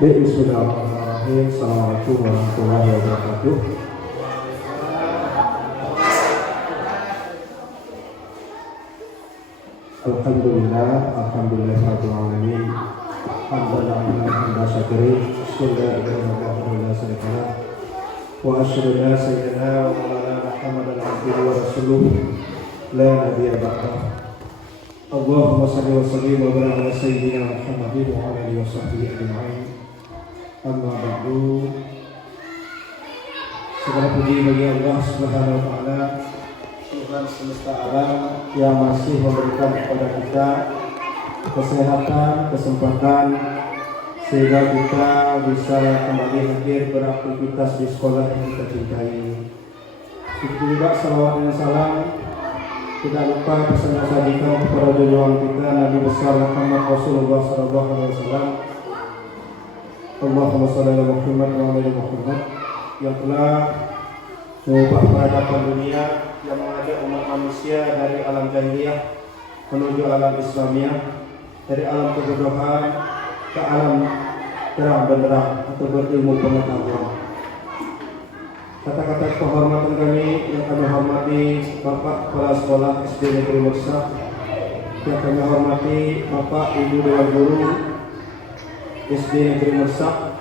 Bismillahirrahmanirrahim. Assalamualaikum warahmatullahi wabarakatuh. Alhamdulillahirabbil alamin. Hamdan syakirin. Wa asyhadu an la sayyidina wa maulana Muhammadan abduhu wa rasuluh la nabiyya ba'dahu. Allahumma shalli wa sallim wa barik ala sayyidina Muhammadin wa ala alihi wa sahbihi ajma'in. Amma ba'du. Segala puji bagi Allah Subhanahu wa taala, Tuhan semesta alam yang masih memberikan kepada kita kesehatan, kesempatan sehingga kita bisa kembali hadir beraktivitas di sekolah yang kita cintai. Begitu juga salawat dan salam tidak lupa bersama sajikan kepada junjungan kita Nabi besar Muhammad Rasulullah SAW. Allahumma shalli ala Muhammad wa ala ali Muhammad, yang telah mengubah peradaban dunia, yang mengajak umat manusia dari alam jahiliyah menuju alam Islamiyah, dari alam kebodohan ke alam terang benderang atau berilmu pengetahuan. Kata-kata penghormatan kami yang kami hormati Bapak Kepala Sekolah SD Negeri Mersah, yang kami hormati Bapak Ibu Dewan Guru SD Negeri Mersah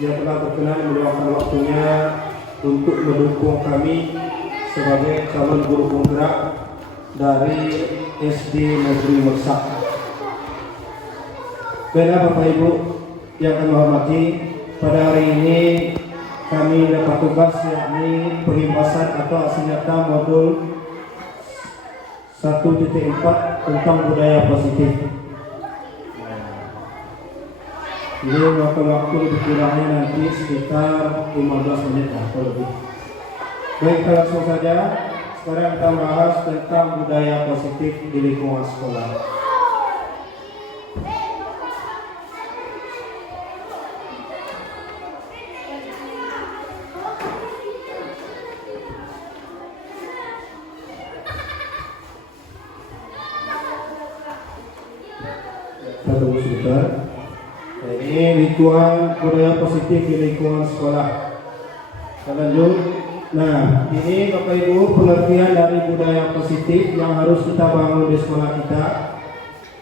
yang telah berkenan meluangkan waktunya untuk mendukung kami sebagai calon guru penggerak dari SD Negeri Mersah. Baiklah Bapak Ibu yang kami hormati, pada hari ini kami dapat tugas yakni perhimpasan atau senjata modul 1.4 tentang budaya positif. Ini waktu lebih kurangnya nanti sekitar 15 menit atau lebih. Baik, langsung saja. Sekarang kita bahas tentang budaya positif di lingkungan sekolah. Tunggu sebentar. Ini lingkungan budaya positif di lingkungan sekolah. Kita lanjut. Nah, ini Bapak Ibu pengertian dari budaya positif yang harus kita bangun di sekolah kita.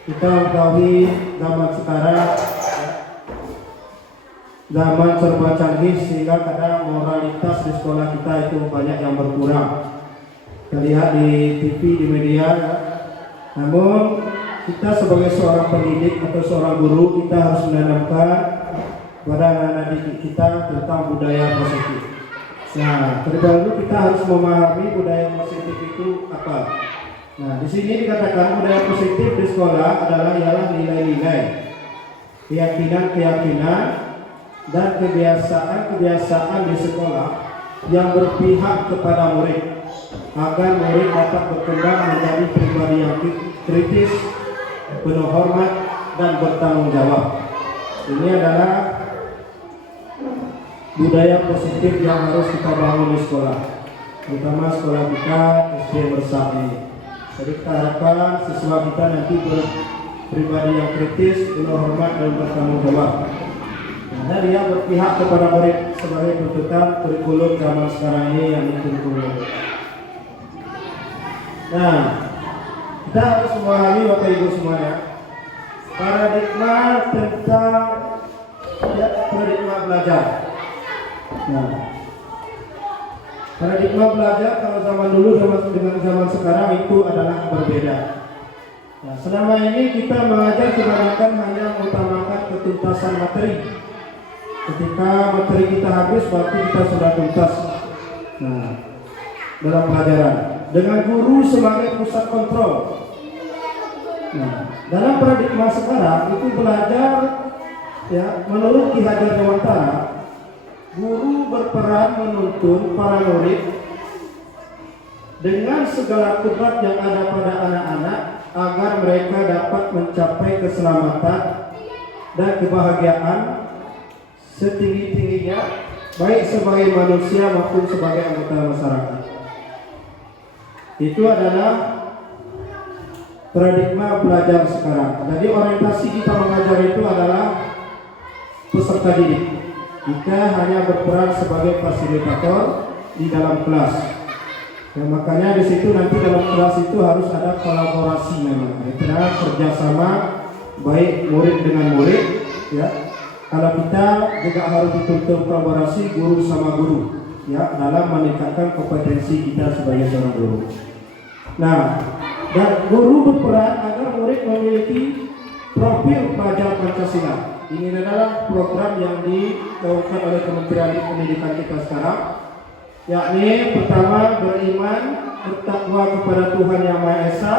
Kita mengetahui zaman sekarang zaman serba canggih sehingga kadang moralitas di sekolah kita itu banyak yang berkurang. Kita lihat di TV, di media. Namun kita sebagai seorang pendidik atau seorang guru, kita harus menanamkan pada anak-anak didik kita tentang budaya positif. Nah, terlebih dahulu kita harus memahami budaya positif itu apa. Nah, di sini dikatakan budaya positif di sekolah adalah ialah nilai-nilai, keyakinan-keyakinan dan kebiasaan-kebiasaan di sekolah yang berpihak kepada murid agar murid dapat berkembang menjadi pribadi yang kritis, penuh hormat dan bertanggung jawab. Ini adalah budaya positif yang harus kita bangun di sekolah, terutama sekolah kita SD Mersah ini. Jadi kita harapkan siswa kita nanti berpribadi yang kritis, penuh hormat dan bertanggung jawab. Nah, dia berpihak kepada murid sebagai tuntutan kurikulum zaman sekarang ini yang dituntut. Nah, kita harus memahami Bapak Ibu semuanya paradigma tentang paradigma belajar. Nah, paradigma belajar kalau zaman dulu dengan zaman sekarang itu adalah berbeda. Nah, selama ini kita mengajar kebanyakan hanya mengutamakan ketuntasan materi. Ketika materi kita habis berarti kita sudah tuntas. Nah, dalam pelajaran dengan guru sebagai pusat kontrol. Nah, dalam paradigma sekarang itu belajar ya menurut Ki Hajar Dewantara, guru berperan menuntun para murid dengan segala kudrat yang ada pada anak-anak agar mereka dapat mencapai keselamatan dan kebahagiaan setinggi-tingginya, baik sebagai manusia maupun sebagai anggota masyarakat. Itu adalah paradigma belajar sekarang. Jadi orientasi kita mengajar itu adalah peserta didik. Kita hanya berperan sebagai fasilitator di dalam kelas. Ya, makanya di situ nanti dalam kelas itu harus ada kolaborasi namanya. Itu kerjasama baik murid dengan murid. Ya, kalau kita juga harus dituntut kolaborasi guru sama guru. Ya, dalam meningkatkan kompetensi kita sebagai seorang guru. Nah, dan guru berperan agar murid memiliki profil pelajar Pancasila. Ini adalah program yang digaungkan oleh Kementerian Pendidikan kita sekarang, yakni pertama beriman, bertakwa kepada Tuhan Yang Maha Esa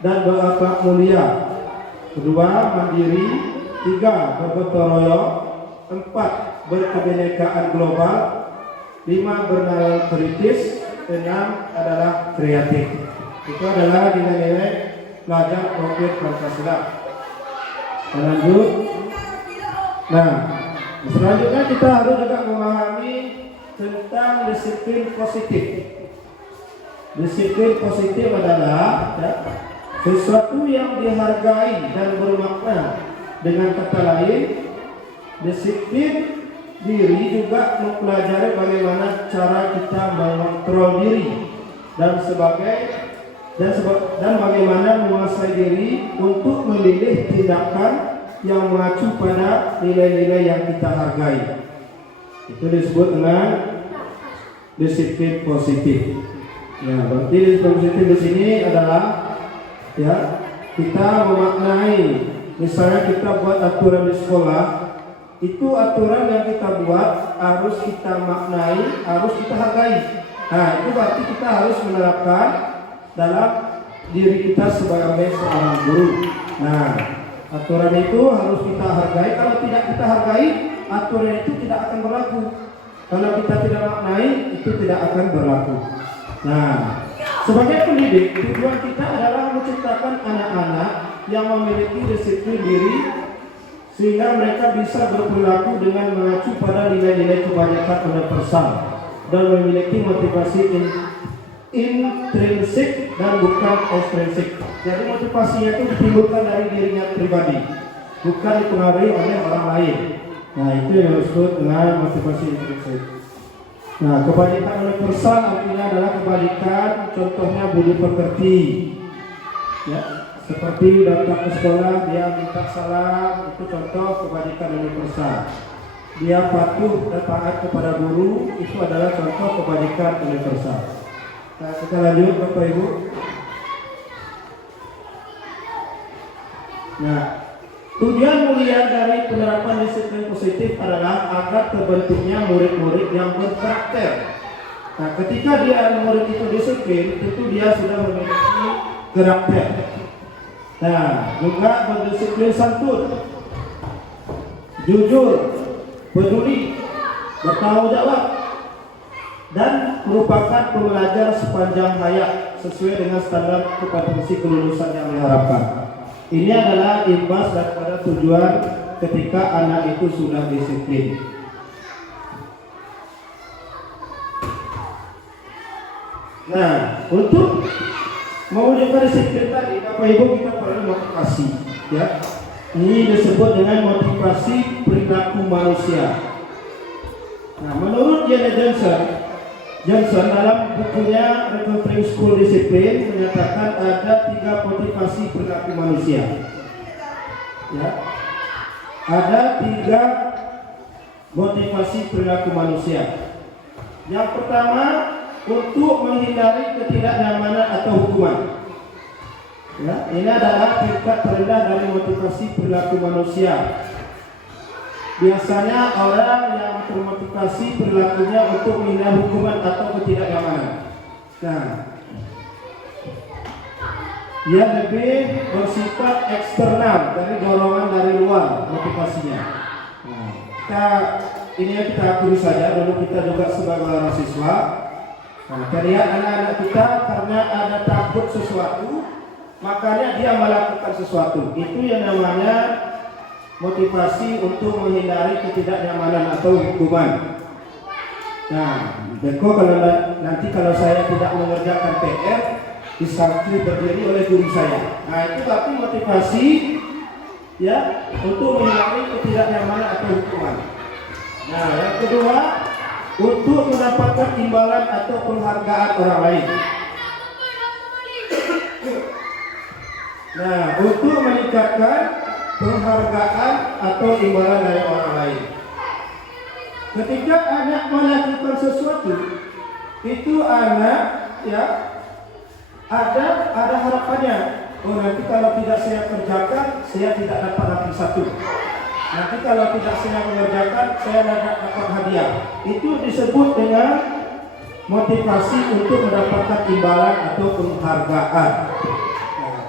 dan berakhlak mulia. Kedua, mandiri. Tiga, bergotong royong. Empat, berkebinekaan global. Lima, bernalar kritis. Enam adalah kreatif. Itu adalah nilai-nilai pelajar profil Pancasila. Lanjut. Nah, selanjutnya kita harus juga memahami tentang disiplin positif. Disiplin positif adalah sesuatu yang dihargai dan bermakna. Dengan kata lain, disiplin diri juga mempelajari bagaimana cara kita mengontrol diri dan bagaimana menguasai diri untuk memilih tindakan yang mengacu pada nilai-nilai yang kita hargai. Itu disebut dengan disiplin positif. Ya, berarti disiplin positif di sini adalah ya kita memaknai, misalnya kita buat aturan di sekolah, itu aturan yang kita buat harus kita maknai, harus kita hargai. Nah, itu berarti kita harus menerapkan dalam diri kita sebagai seorang guru. Nah, aturan itu harus kita hargai. Kalau tidak kita hargai, aturan itu tidak akan berlaku. Kalau kita tidak maknai, itu tidak akan berlaku. Nah, sebagai pendidik, tujuan kita adalah menciptakan anak-anak yang memiliki disiplin diri sehingga mereka bisa berperilaku dengan mengacu pada nilai-nilai kebanyakan universal dan memiliki motivasi intrinsik dan bukan ekstrinsik. Jadi motivasinya itu ditimbulkan dari dirinya pribadi, bukan dipengaruhi oleh orang lain. Nah, itu yang disebut dengan motivasi intrinsik. Nah, kebajikan universal artinya adalah kebajikan, contohnya budi pekerti. Ya, seperti datang ke sekolah dia minta salam, itu contoh kebajikan universal. Dia patuh dan taat kepada guru, itu adalah contoh kebajikan universal. Nah, kita lanjut Bapak Ibu. Nah, tujuan mulia dari penerapan disiplin positif adalah agar terbentuknya murid-murid yang berkarakter. Nah, ketika dia murid itu disiplin, tentu dia sudah memiliki karakter. Nah, juga berdisiplin santun, jujur, peduli, bertanggung jawab, dan merupakan pembelajar sepanjang hayat sesuai dengan standar kompetensi kelulusan yang diharapkan. Ini adalah imbas daripada tujuan ketika anak itu sudah disiplin. Nah, untuk mewujudkan disiplin tadi, Bapak Ibu, kita perlu motivasi. Ya, ini disebut dengan motivasi perilaku manusia. Nah, menurut Janet Johnson dalam bukunya Reconstructing School Discipline menyatakan ada 3 motivasi perilaku manusia. Ya, ada 3 motivasi perilaku manusia. Yang pertama, untuk menghindari ketidaknyamanan atau hukuman. Ya, ini adalah tingkat terendah dari motivasi perilaku manusia. Biasanya orang yang termotivasi perilakunya untuk menghindari hukuman atau ketidaknyamanan. Nah, dia lebih bersifat eksternal dari dorongan dari luar motivasinya. Nah, ini yang kita akui saja dulu, kita juga sebagai orang siswa. Nah, terlihat anak-anak kita karena ada takut sesuatu, makanya dia melakukan sesuatu. Itu yang namanya motivasi untuk menghindari ketidaknyamanan atau hukuman. Nah, Beko nanti kalau saya tidak mengerjakan PR, disangsi berdiri oleh guru saya. Nah, itu berarti motivasi ya, untuk menghindari ketidaknyamanan atau hukuman. Nah, yang kedua, untuk mendapatkan imbalan atau penghargaan orang lain. Nah, untuk meningkatkan penghargaan atau imbalan dari orang lain. Ketika anak melakukan sesuatu, itu anak ya ada harapannya. Oh, nanti kalau tidak saya kerjakan, saya tidak dapat ranking 1. Nanti kalau tidak saya mengerjakan, saya dapat hadiah. Itu disebut dengan motivasi untuk mendapatkan imbalan atau penghargaan.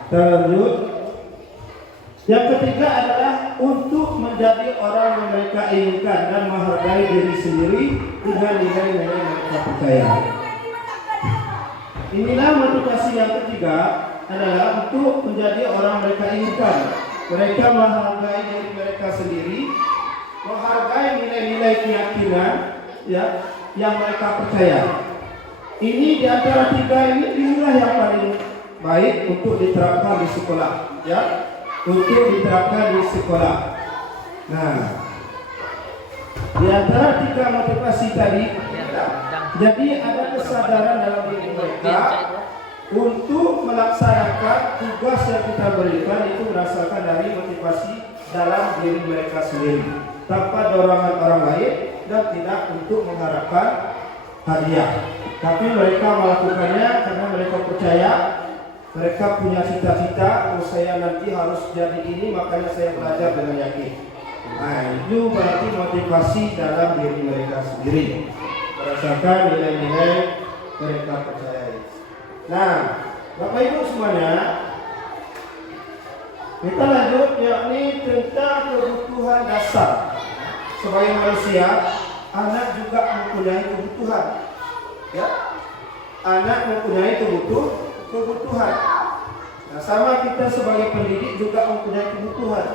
Terlanjut, yang ketiga adalah untuk menjadi orang yang mereka inginkan dan menghargai diri sendiri dengan nilai-nilai yang mereka percaya. Inilah motivasi yang ketiga adalah untuk menjadi orang mereka inginkan. Mereka menghargai diri mereka sendiri, menghargai nilai-nilai keyakinan ya, yang mereka percaya. Ini di antara tiga inilah yang paling baik untuk diterapkan di sekolah, ya, untuk diterapkan di sekolah. Nah, di antara tiga motivasi tadi, jadi ada kesadaran dalam diri mereka untuk melaksanakan tugas yang kita berikan itu berdasarkan dari motivasi dalam diri mereka sendiri, tanpa dorongan orang lain dan tidak untuk mengharapkan hadiah. Tapi mereka melakukannya karena mereka percaya, mereka punya cita-cita, oh saya nanti harus jadi ini, makanya saya belajar dengan yakin. Nah, itu berarti motivasi dalam diri mereka sendiri berdasarkan nilai-nilai mereka percaya. Nah, Bapak Ibu semuanya, kita lanjut, yakni tentang kebutuhan dasar. Sebagai manusia, anak juga mempunyai kebutuhan. Ya, anak mempunyai kebutuhan. Nah, sama kita sebagai pendidik juga mempunyai kebutuhan.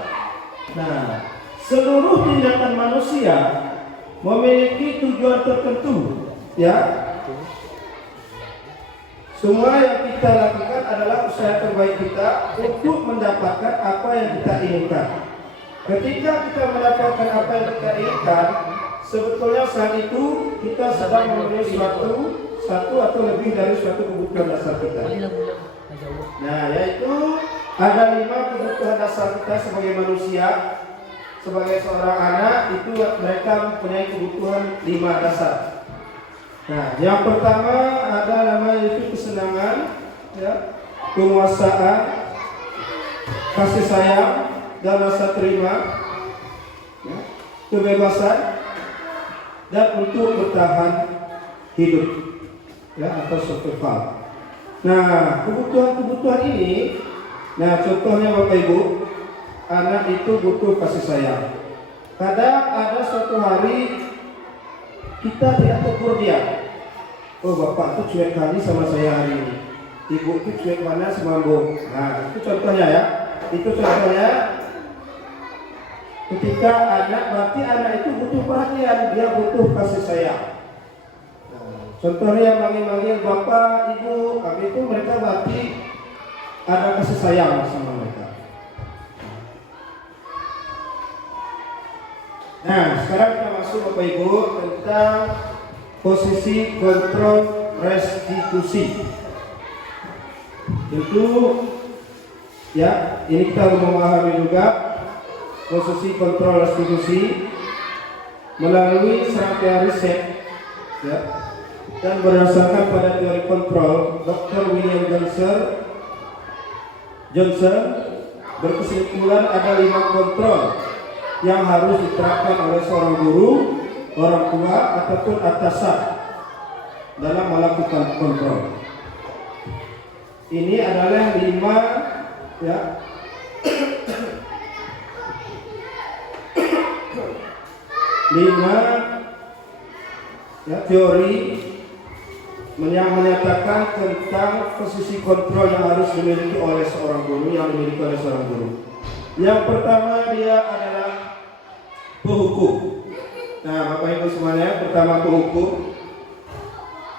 Nah, seluruh tindakan manusia memiliki tujuan tertentu. Ya, semua yang kita lakukan adalah usaha terbaik kita untuk mendapatkan apa yang kita inginkan. Ketika kita mendapatkan apa yang kita inginkan, sebetulnya saat itu kita sedang memenuhi satu atau lebih dari suatu kebutuhan dasar kita. Nah, yaitu ada 5 kebutuhan dasar kita sebagai manusia. Sebagai seorang anak, itu mereka mempunyai kebutuhan 5 dasar. Nah, yang pertama ada namanya itu kesenangan, ya, penguasaan, kasih sayang dan rasa terima, ya, kebebasan, dan untuk bertahan hidup, ya, atau survival. Nah, kebutuhan ini, nah contohnya Bapak Ibu, anak itu butuh kasih sayang. Kadang ada suatu hari kita tidak tegur dia. Oh, bapak itu cuek kali sama saya hari ini. Ibu itu cuek mana sama Bu. Nah, itu contohnya ya. Itu contohnya ketika anak, berarti anak itu butuh perhatian, dia butuh kasih sayang. Nah, contohnya yang manggil-manggil bapak, ibu, kami itu mereka berarti ada kasih sayang sama mereka. Nah, sekarang kita masuk Bapak Ibu tentang posisi kontrol restitusi. Tentu ya, ini kita harus memahami juga posisi kontrol restitusi melalui serangkaian riset, ya, dan berdasarkan pada teori kontrol, Dr. William Johnson berkesimpulan ada 5 kontrol yang harus diterapkan oleh seorang guru, orang tua, ataupun atasan dalam melakukan kontrol. Ini adalah 5 ya, 5 ya, teori yang menyatakan tentang posisi kontrol yang harus dimiliki oleh seorang guru, Yang pertama dia adalah penghukum. Nah, Bapak Ibu semuanya, pertama penghukum.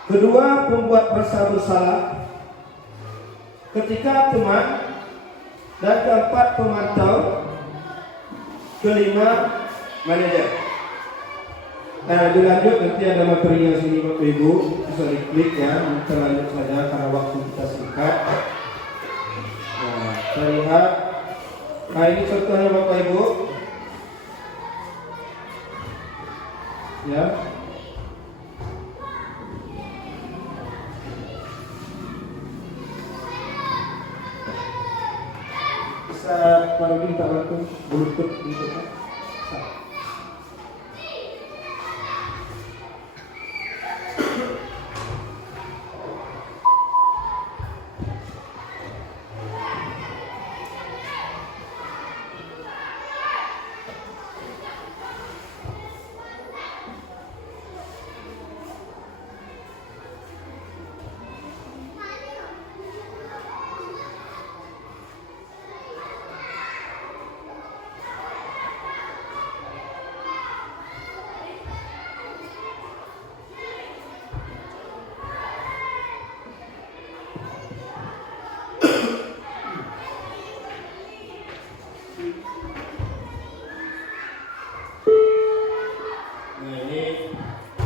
Kedua, pembuat merasa bersalah. Ketiga, teman. Dan keempat, pemantau. kelima manajer. Nah, dilanjut nanti ada materinya sini Bapak Ibu, bisa diklik ya. Kita lanjut saja karena waktu kita singkat. Nah, kita lihat. Nah, ini contohnya Bapak Ibu. Ya. Bisa kalau kita bantu bluetooth gitu kan.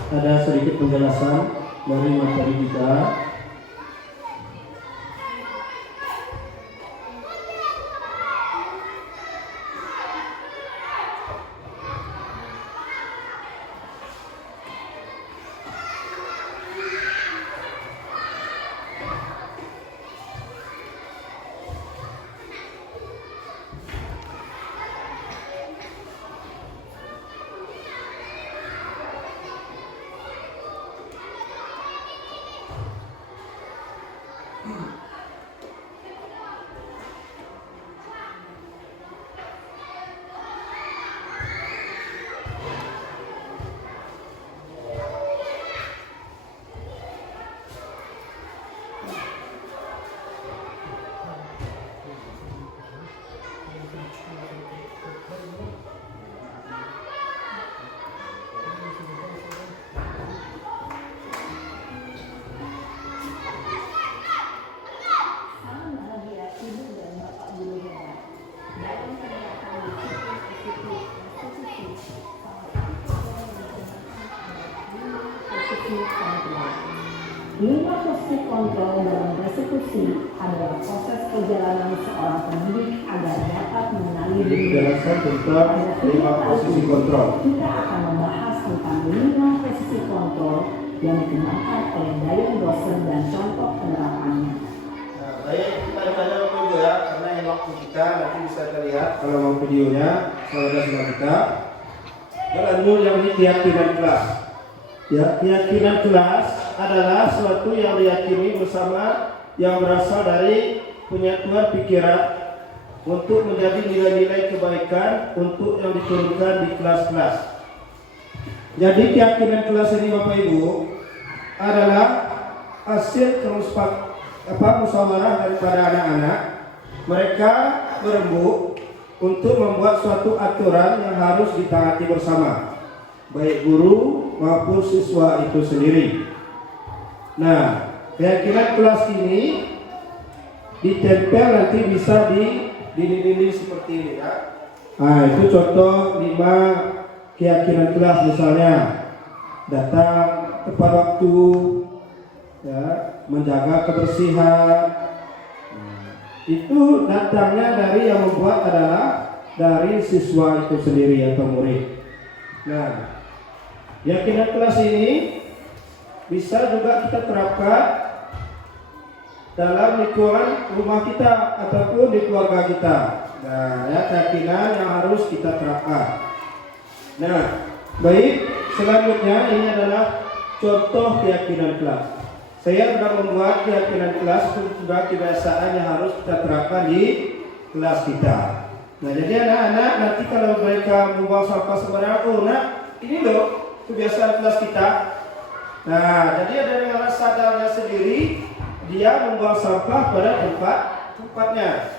Ada sedikit penjelasan dari materi kita. Lima posisi kontrol dalam persekusi adalah proses perjalanan seorang pendidik agar dapat mengenali diri. Penjelasan tentang 5 posisi kontrol. Kita akan membahas tentang 5 posisi kontrol yang dikembangkan oleh Dayan Dosen dan contoh penerapannya. Nah, baik, kita tanya dulu ya, karena yang waktu kita nanti bisa terlihat kalau mau videonya, saudara semua kita. Lanjut yang ini keyakinan kelas. Ya, keyakinan kelas adalah suatu yang diyakini bersama yang berasal dari penyatuan pikiran untuk menjadi nilai-nilai kebaikan untuk yang diturunkan di kelas-kelas. Jadi keyakinan kelas ini Bapak Ibu adalah hasil musyawarah daripada anak-anak. Mereka berembuk untuk membuat suatu aturan yang harus ditaati bersama, baik guru maupun siswa itu sendiri. Nah, keyakinan kelas ini ditempel nanti bisa di dinding-dinding seperti ini ya. Nah, itu contoh 5 keyakinan kelas, misalnya datang tepat waktu, ya, menjaga kebersihan. Itu datangnya dari yang membuat adalah dari siswa itu sendiri atau murid. Nah, keyakinan kelas ini bisa juga kita terapkan dalam lingkungan rumah kita ataupun di keluarga kita. Nah, ya, keyakinan yang harus kita terapkan. Nah, baik, selanjutnya ini adalah contoh keyakinan kelas. Saya sudah membuat keyakinan kelas itu juga kebiasaan yang harus kita terapkan di kelas kita. Nah, jadi anak-anak nanti kalau mereka membuang sampah sembarangan, oh nak, ini loh kebiasaan kelas kita. Nah, jadi ada yang sadarnya sendiri, dia membuang sampah pada tempatnya.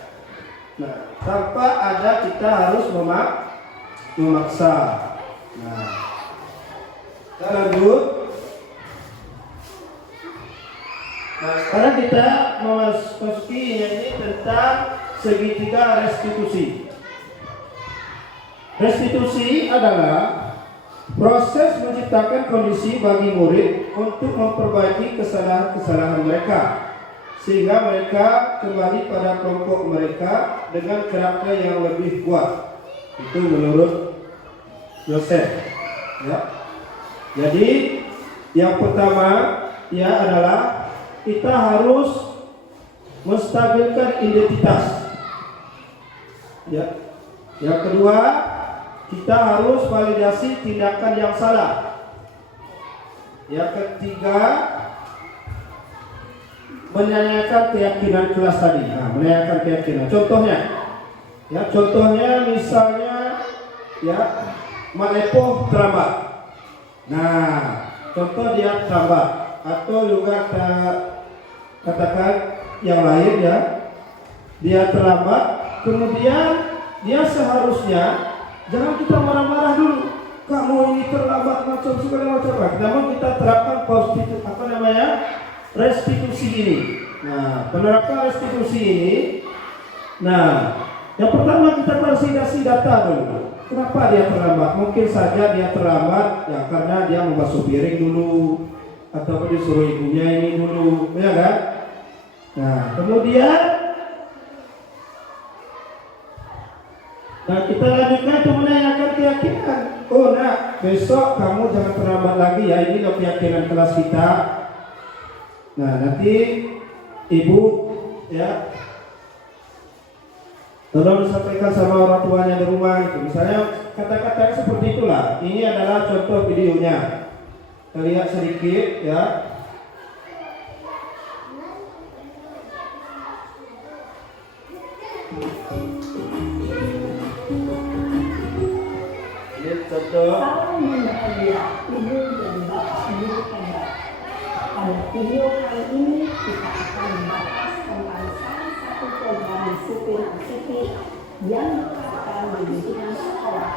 Nah, tanpa ada kita harus memaksa. Nah, kita lanjut. Nah, sekarang kita memasuki ini tentang segitiga restitusi. Restitusi adalah proses menciptakan kondisi bagi murid untuk memperbaiki kesalahan-kesalahan mereka sehingga mereka kembali pada kelompok mereka dengan karakter yang lebih kuat. Itu menurut Yosef. Ya. Jadi yang pertama ya adalah kita harus menstabilkan identitas. Ya. Yang kedua, kita harus validasi tindakan yang salah. Yang ketiga, menanyakan keyakinan kelas tadi. Nah, menanyakan keyakinan. Contohnya misalnya ya Malepoh terlambat. Nah, contoh dia terlambat atau juga katakan yang lain ya. Dia terlambat, kemudian dia seharusnya jangan kita marah-marah dulu. Kamu ini terlambat macam segala macam. Namun kita terapkan restitusi ini. Nah, penerapan restitusi ini. Nah, yang pertama kita validasi data dulu. Kenapa dia terlambat? Mungkin saja dia terlambat ya karena dia membasuh piring dulu atau disuruh ibunya ini dulu, ya kan? Nah, kemudian kita lanjutkan untuk menanyakan keyakinan. Oh nak, besok kamu jangan terlambat lagi ya. Ini loh keyakinan kelas kita. Nah nanti ibu ya tolong disampaikan sama orang tuanya di rumah itu. Misalnya kata-kata seperti itulah. Ini adalah contoh videonya. Kita lihat sedikit ya. Salam membahagia ibu dan bapak guru hebat. Pada video kali ini kita akan membahas tentang salah satu program disiplin positif yang diterapkan di lingkungan sekolah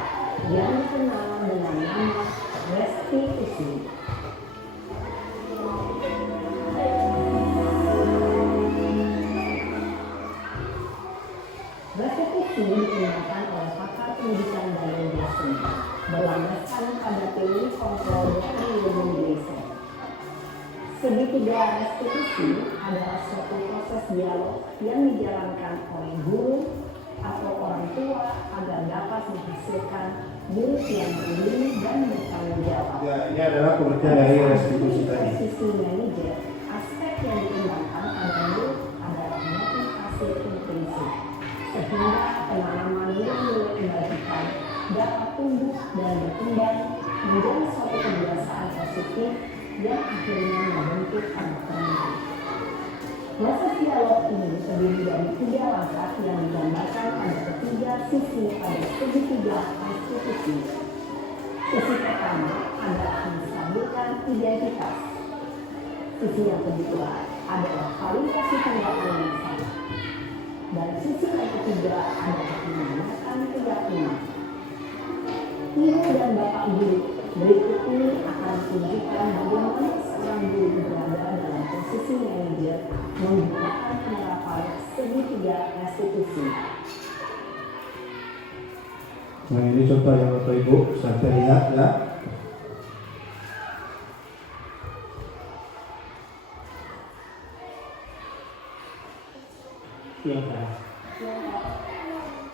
yang dikenal dengan nama restitusi. Restitusi digunakan oleh pakar pendidikan dan dosen berlandaskan pada teori kontrol dari William Glasser. Segitiga restitusi adalah suatu proses dialog yang dijalankan oleh guru atau orang tua agar dapat menghasilkan murid yang mandiri dan bertanggung jawab. Ya, ini adalah pengertian dari restitusi tadi. Sisi manajer, aspek yang dikembangkan pada murid adalah motivasi intrinsik, sehingga pengalaman nilai-nilai kebajikan dapat tumbuh dan berkembang menjadi suatu kebiasaan positif yang akhirnya membentuk karakter murid. Proses dialog ini terdiri dari 3 langkah yang digambarkan pada ketiga sisi pada segitiga restitusi. Sisi pertama adalah menstabilkan identitas. Sisi yang kedua adalah validasi tindakan yang salah. Dan sisi yang ketiga adalah menanyakan keyakinan. Ibu dan bapak guru, berikut ini akan tunjukkan bagaimana seorang guru berada dalam posisi manajer menggunakan penerapan segitiga restitusi. Nah ini contoh yang Bapak Ibu bisa lihat ya. Yang mana?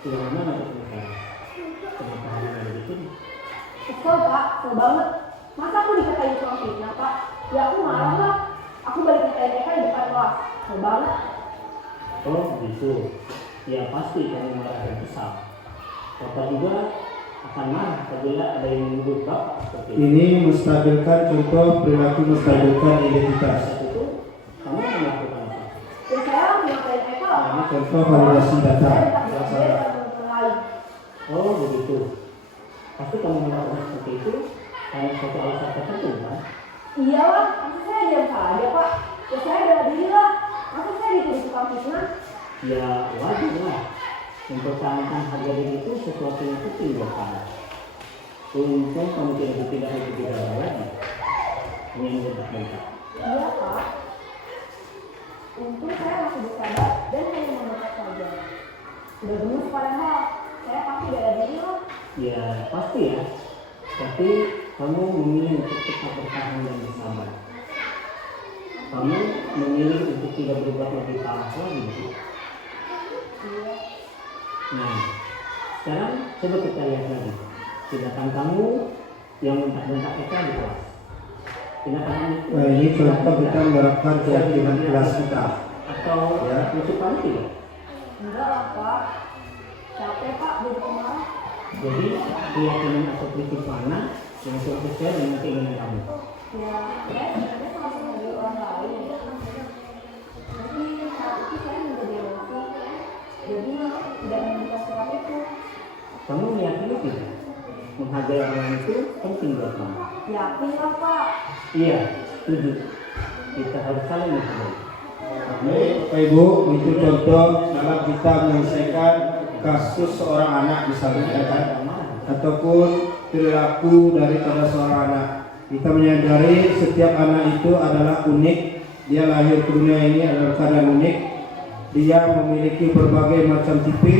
Yang mana itu? Kenapa harus ada di sini? Kesel pak, kesel banget. Masa aku dikatain soal fitnah pak? Ya aku marah lah. Aku balik katain mereka di depan kelas. Kesel banget. Oh gitu. Ya pasti kamu marah dan kesal. Bapak juga akan marah apabila ada yang menyebut bapak seperti itu. Ini menstabilkan contoh perilaku menstabilkan identitas. Saat itu kamu melakukan apa? Ya saya ngatain mereka lah. Ini contoh validasi data Saya yang tak salah. lain. Oh begitu. Pasti kamu melakukan seperti itu karena suatu alasan tertentu kan? Iyalah, masa saya diam saja pak? Ya saya bela diri lah. Masa saya dituduh tukang fitnah? Ya wajar lah. Mempertahankan harga diri itu sesuatu yang penting buat kamu. Untung kamu tidak itu tidak lagi. Ini yang bentak-bentak. Iya pak. Untung saya masih bersabar dan hanya membentak saja. Udah gemes padahal. Saya pasti bela diri lah. Ya pasti ya, tapi kamu memilih untuk tetap bertahan dan bersabar. Kamu memilih untuk tidak berbuat lebih parah lagi. Iya. Nah, sekarang coba kita lihat lagi. Tindakan kamu yang bentak-bentak kita di kelas. Tindakan itu. Nah, ini contoh kita menerapkan keyakinan kelas kita. Atau Ya. musuh kamu tidak. Enggak lah Pak. Capek Pak jadi pemarah. Jadi keyakinan atau prinsip mana yang sesuai dengan keinginan kamu. Ya, saya sebenarnya sama menghargai orang lain. Tapi saat itu saya menjadi emosi. Jadi tidak menginginkan sikap itu. Kamu meyakini tidak? Menghargai orang lain itu penting buat kamu. Yakin lah Pak. Iya, setuju. Kita harus saling menghargai. Baik, Bapak Ibu, itu contoh dalam kita menyelesaikan kasus seorang anak misalnya, ya kan? Ataupun perilaku daripada seorang anak. Kita menyadari setiap anak itu adalah unik. Dia lahir ke dunia ini adalah keadaan unik. Dia memiliki berbagai macam tipe.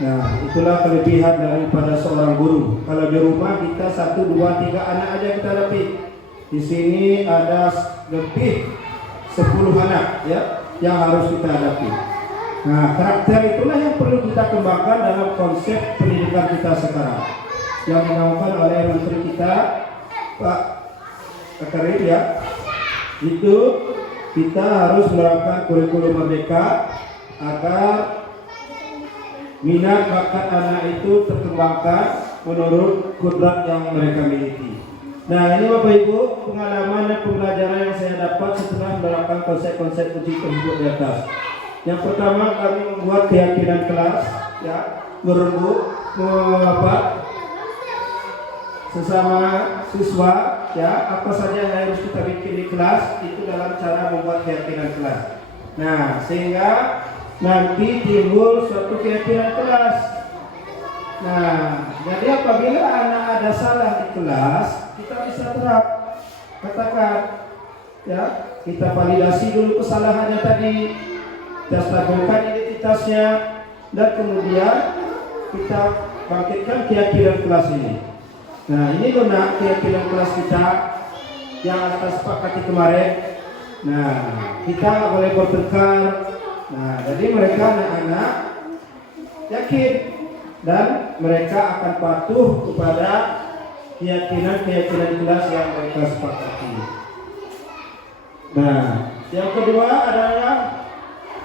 Nah, itulah kelebihan daripada seorang guru. Kalau di rumah kita 1, 2, 3 anak aja kita hadapi. Di sini ada lebih 10 anak ya yang harus kita hadapi. Nah, karakter itulah yang perlu kita kembangkan dalam konsep pendidikan kita sekarang yang dinaungkan oleh menteri kita Pak Karim ya. Itu kita harus menerapkan kurikulum merdeka agar minat bakat anak itu terkembangkan menurut kodrat yang mereka miliki. Nah, ini Bapak Ibu pengalaman dan pembelajaran yang saya dapat setelah menerapkan konsep-konsep uji tersebut di atas. Yang pertama, kami membuat keyakinan kelas, ya, merembuk, sesama siswa, ya, apa saja yang harus kita bikin di kelas itu dalam cara membuat keyakinan kelas. Nah, sehingga nanti timbul suatu keyakinan kelas. Nah, jadi apabila anak ada salah di kelas, kita bisa terap, katakan, ya, kita validasi dulu kesalahannya tadi, kita stabilkan identitasnya, dan kemudian kita bangkitkan keyakinan kelas ini. Nah, ini guna keyakinan kelas kita yang atas sepakati kemarin. Nah, kita boleh bertengkar. Nah, jadi mereka anak-anak yakin dan mereka akan patuh kepada keyakinan-keyakinan kelas yang mereka sepakati. Nah, yang kedua adalah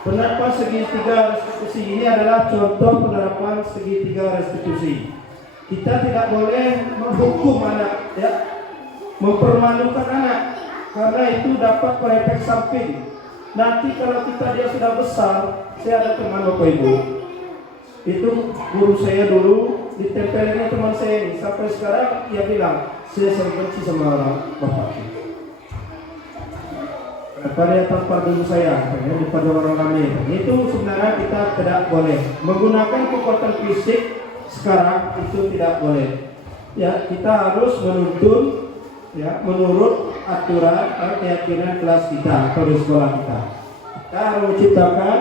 penerapan segitiga restitusi. Ini adalah contoh penerapan segitiga restitusi. Kita tidak boleh menghukum anak, ya, mempermalukan anak, karena itu dapat berefek samping. Nanti kalau dia sudah besar, saya ada teman Bapak Ibu, itu guru saya dulu ditempelin teman saya ini, sampai sekarang dia bilang saya benci sama orang bapak itu. Kenapa dia tampar dulu saya, daripada orang lain. Itu sebenarnya kita tidak boleh menggunakan kekuatan fisik. Sekarang itu tidak boleh. Ya, kita harus menuntun, ya, menurut aturan dan keyakinan kelas kita atau di sekolah kita. Kita harus menciptakan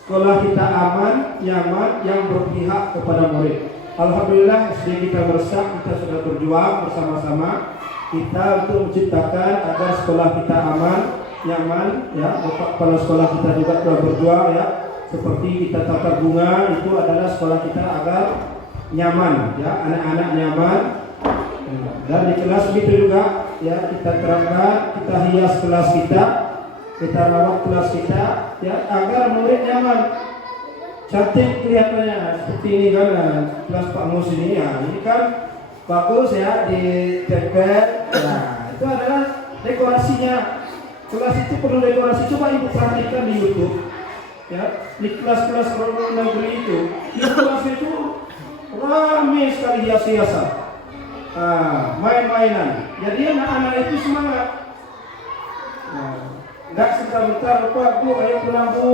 sekolah kita aman, nyaman, yang berpihak kepada murid. Alhamdulillah SD kita meresap, kita sudah berjuang bersama-sama kita untuk menciptakan agar sekolah kita aman, nyaman, ya. Bapak kepala sekolah kita juga telah berjuang, ya. Seperti kita tata bunga, itu adalah sekolah kita agar nyaman, ya, anak-anak nyaman. Dan di kelas begitu juga, ya, kita terapkan, kita hias kelas kita rawat kelas kita, ya, agar murid nyaman, cantik kelihatannya. Seperti ini kan, kelas Pak Mus ini, ya, ini kan bagus, ya, di tempel. Nah, itu adalah dekorasinya. Kelas itu perlu dekorasi. Coba ibu perhatikan di YouTube, ya, di kelas-kelas negeri itu, di kelas itu ramai sekali hias-hiasan, main-mainan. Jadi anak-anak itu semangat. Enggak sebentar-bentar, Pak, Bu, ayo pulang, Bu.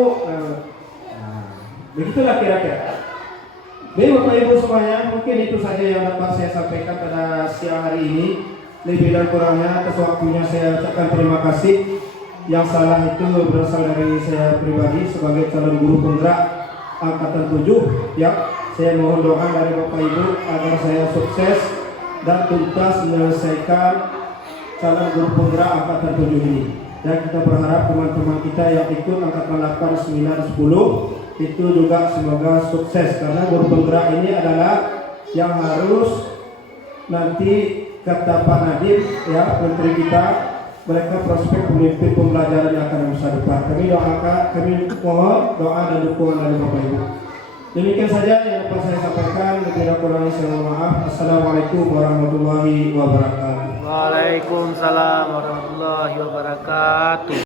Begitulah kira-kira. Baik Bapak Ibu semuanya, mungkin itu saja yang dapat saya sampaikan pada siang hari ini. Lebih dan kurangnya atas waktunya saya ucapkan terima kasih. Yang salah itu berasal dari saya pribadi sebagai calon guru penggerak angkatan 7 ya. Saya mohon doa dari Bapak Ibu agar saya sukses dan tuntas menyelesaikan calon guru penggerak angkatan 7 ini. Dan kita berharap teman-teman kita yang ikut angkatan 8, 9, 10 itu juga semoga sukses, karena guru penggerak ini adalah yang harus nanti kata Pak Nadiem ya, menteri kita, mereka prospek pemimpin pembelajaran yang akan masa depan. Kami mohon doa dan dukungan dari Bapak Ibu. Demikian saja yang dapat saya sampaikan. Lebih kurangnya saya mohon maaf. Assalamualaikum warahmatullahi wabarakatuh. Waalaikumsalam warahmatullahi wabarakatuh.